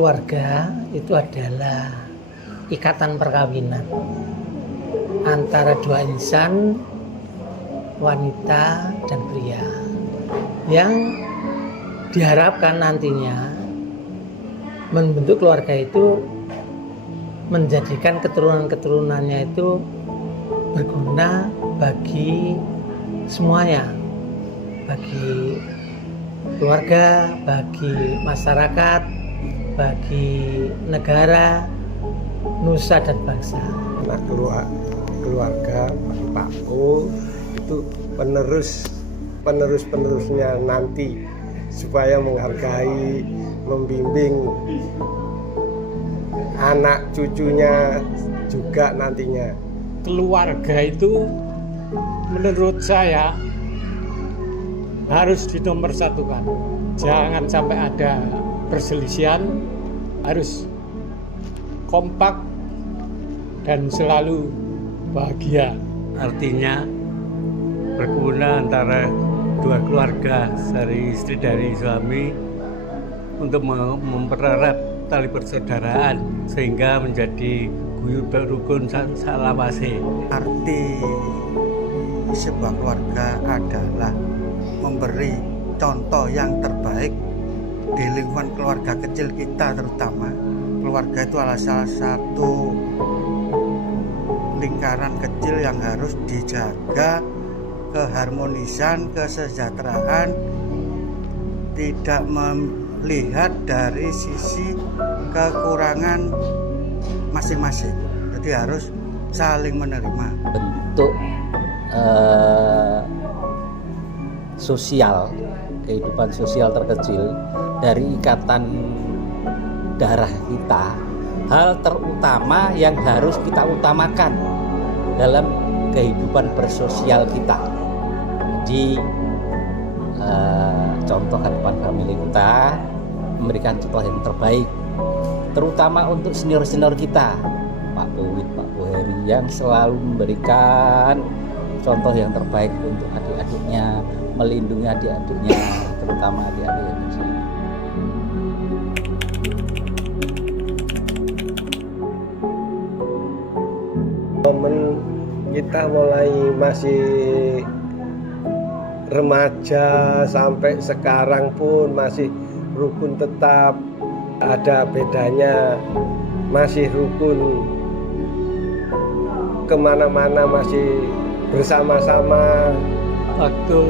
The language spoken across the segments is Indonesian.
keluarga itu adalah ikatan perkawinan antara dua insan, wanita dan pria, yang diharapkan nantinya membentuk keluarga itu menjadikan keturunan-keturunannya itu berguna bagi semuanya, bagi keluarga, bagi masyarakat, bagi negara, nusa dan bangsa. Nah, keluarga Pak O itu penerusnya nanti, supaya menghargai, membimbing anak cucunya juga nantinya. Keluarga itu menurut saya harus dinomorsatukan. Jangan sampai ada perselisihan, harus kompak dan selalu bahagia. Artinya berguna antara dua keluarga, dari istri dari suami, untuk mempererat tali persaudaraan sehingga menjadi guyub rukun salawase. Arti sebuah keluarga adalah memberi contoh yang terbaik di lingkungan keluarga kecil kita, terutama keluarga itu adalah salah satu lingkaran kecil yang harus dijaga keharmonisan, kesejahteraan, tidak melihat dari sisi kekurangan masing-masing. Jadi harus saling menerima. Bentuk sosial, kehidupan sosial terkecil dari ikatan darah kita, hal terutama yang harus kita utamakan dalam kehidupan bersosial kita. Jadi contoh ke depan famili kita, memberikan contoh yang terbaik, terutama untuk senior-senior kita, Pak Bowie, Pak Boheri, yang selalu memberikan contoh yang terbaik untuk adik-adiknya, melindungi adik-adiknya, terutama adik-adik yang kecil. Momen kita mulai masih remaja sampai sekarang pun masih rukun, tetap ada bedanya, masih rukun, kemana-mana masih bersama-sama. Waktu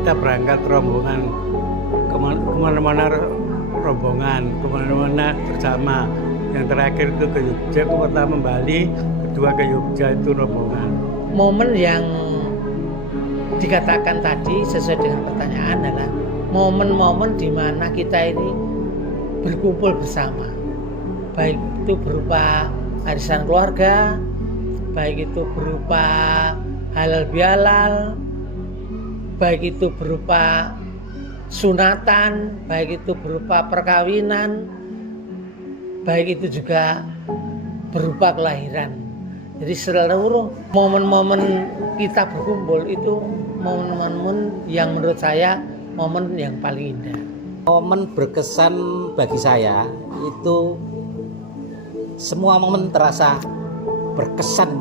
kita berangkat rombongan kemana-mana rombongan, kemana-mana bersama. Yang terakhir itu ke Jogja, itu pertama Bali, kedua ke Jogja itu rombongan. Momen yang dikatakan tadi sesuai dengan pertanyaan adalah momen-momen di mana kita ini berkumpul bersama, baik itu berupa arisan keluarga, baik itu berupa halal bihalal, baik itu berupa sunatan, baik itu berupa perkawinan, baik itu juga berupa kelahiran. Jadi seluruh momen-momen kita berkumpul itu momen-momen yang menurut saya momen yang paling indah. Momen berkesan bagi saya itu semua momen terasa berkesan,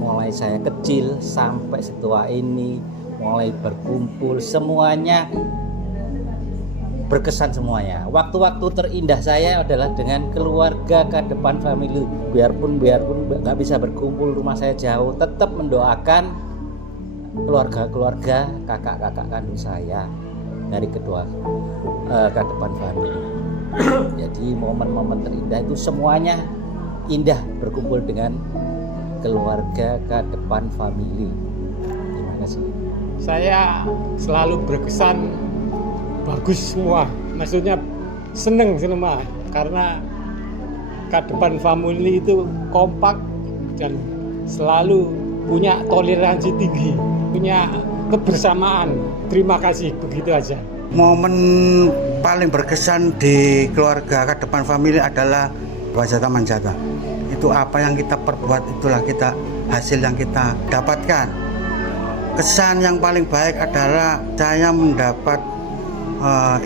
mulai saya kecil sampai setua ini, mulai berkumpul semuanya berkesan semuanya. Waktu-waktu terindah saya adalah dengan keluarga ke depan family. Biarpun nggak bisa berkumpul, rumah saya jauh, tetap mendoakan keluarga kakak-kakak kandung saya dari kedua ke depan family. Jadi momen-momen terindah itu semuanya indah, berkumpul dengan keluarga ke depan family. Terima kasih. Saya selalu berkesan bagus semua, maksudnya seneng semua, karena ke depan family itu kompak dan selalu punya toleransi tinggi, punya kebersamaan. Terima kasih, begitu aja. Momen paling berkesan di keluarga ke depan family adalah wajata manjata. Itu apa yang kita perbuat, itulah kita hasil yang kita dapatkan. Kesan yang paling baik adalah saya mendapat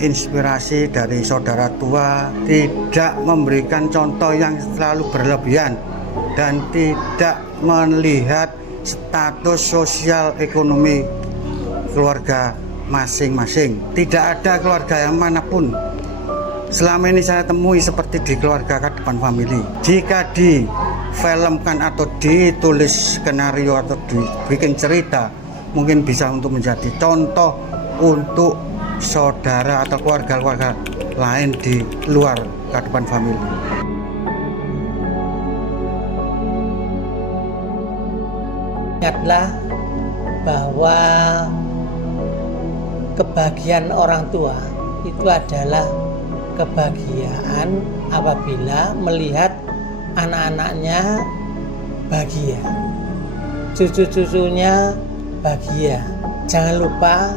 inspirasi dari saudara tua, tidak memberikan contoh yang terlalu berlebihan dan tidak melihat status sosial ekonomi keluarga masing-masing. Tidak ada keluarga yang manapun selama ini saya temui seperti di keluarga Kadepan Family. Jika difilmkan atau ditulis skenario atau dibikin cerita, mungkin bisa untuk menjadi contoh untuk saudara atau keluarga-keluarga lain di luar Kadepan Family. Ingatlah bahwa kebahagiaan orang tua itu adalah kebahagiaan apabila melihat anak-anaknya bahagia, cucu-cucunya bahagia. Jangan lupa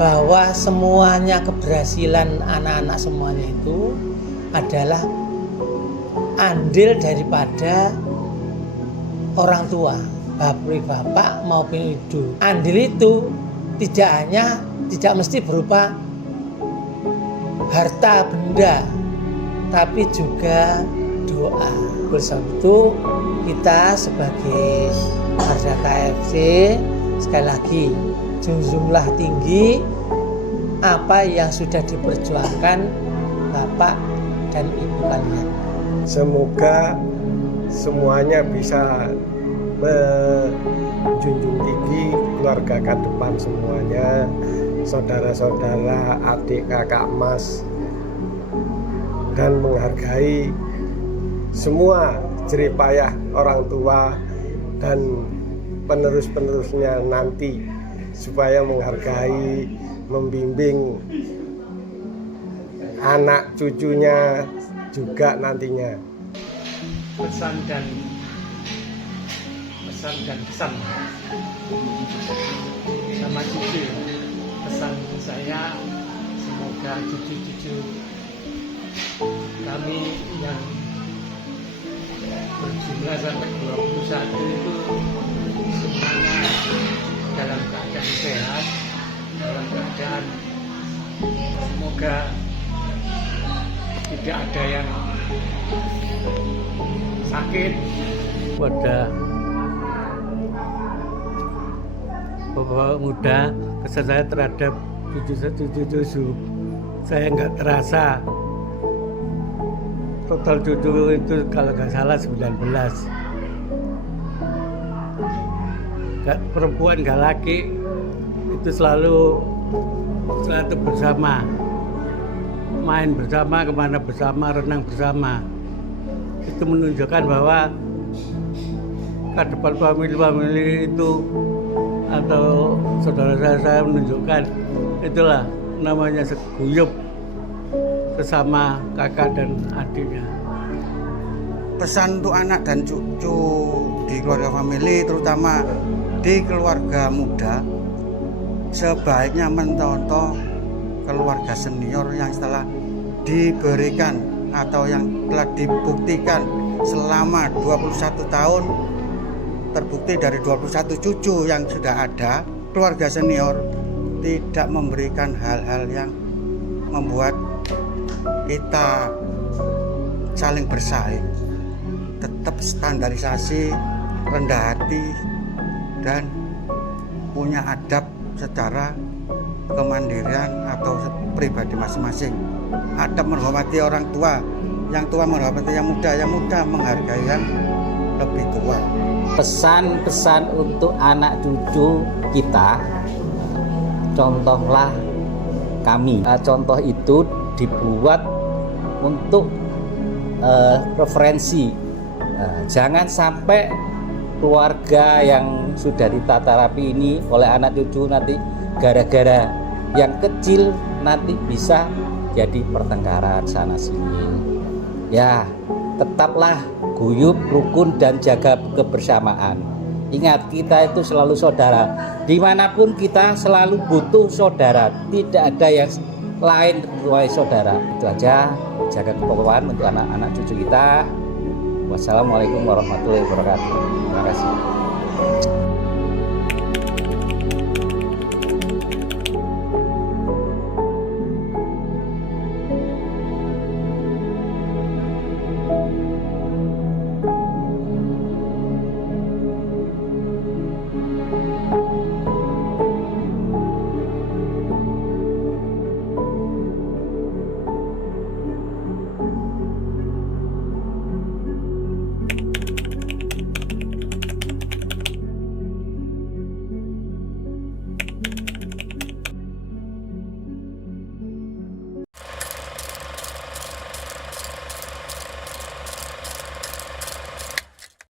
bahwa semuanya keberhasilan anak-anak semuanya itu adalah andil daripada orang tua, bapak maupun ibu. Andil itu tidak mesti berupa harta benda, tapi juga doa. Bersama itu kita sebagai warga KFC sekali lagi junjunglah tinggi apa yang sudah diperjuangkan Bapak dan Ibu kalian. Semoga semuanya bisa menjunjung tinggi keluarga Kadepan semuanya, saudara-saudara, adik, kakak, mas, dan menghargai semua jeripayah orang tua dan penerus-penerusnya nanti, supaya menghargai, membimbing anak cucunya juga nantinya. Pesan dan pesan sama cucu. Pesan saya, semoga cucu-cucu kami yang berjumlah sampai 21 itu semuanya dalam keadaan sehat, dalam keadaan semoga tidak ada yang sakit. Pada bapak muda, kesan saya terhadap cucu saya nggak terasa. Total cucu itu kalau nggak salah 19. Perempuan nggak laki, itu selalu bersama, main bersama, kemana bersama, renang bersama. Itu menunjukkan bahwa Kadepan family itu atau saudara saya menunjukkan itulah namanya seguyup bersama kakak dan adiknya. Pesan untuk anak dan cucu di keluarga family, terutama di keluarga muda, sebaiknya mencontoh keluarga senior yang setelah diberikan atau yang telah dibuktikan selama 21 tahun, terbukti dari 21 cucu yang sudah ada, keluarga senior tidak memberikan hal-hal yang membuat kita saling bersaing. Tetap standarisasi, rendah hati, dan punya adab secara kemandirian atau pribadi masing-masing. Adab menghormati orang tua, yang tua menghormati yang muda menghargai yang lebih tua. Pesan-pesan untuk anak cucu kita, contohlah kami. Contoh itu dibuat untuk referensi. Jangan sampai keluarga yang sudah ditata rapi ini oleh anak cucu nanti gara-gara yang kecil nanti bisa jadi pertengkaran sana sini. Ya, tetaplah guyup, rukun, dan jaga kebersamaan. Ingat, kita itu selalu saudara. Dimanapun kita selalu butuh saudara. Tidak ada yang lain kecuali saudara. Itu aja, jaga kekompakan untuk anak-anak cucu kita. Wassalamualaikum warahmatullahi wabarakatuh. Terima kasih.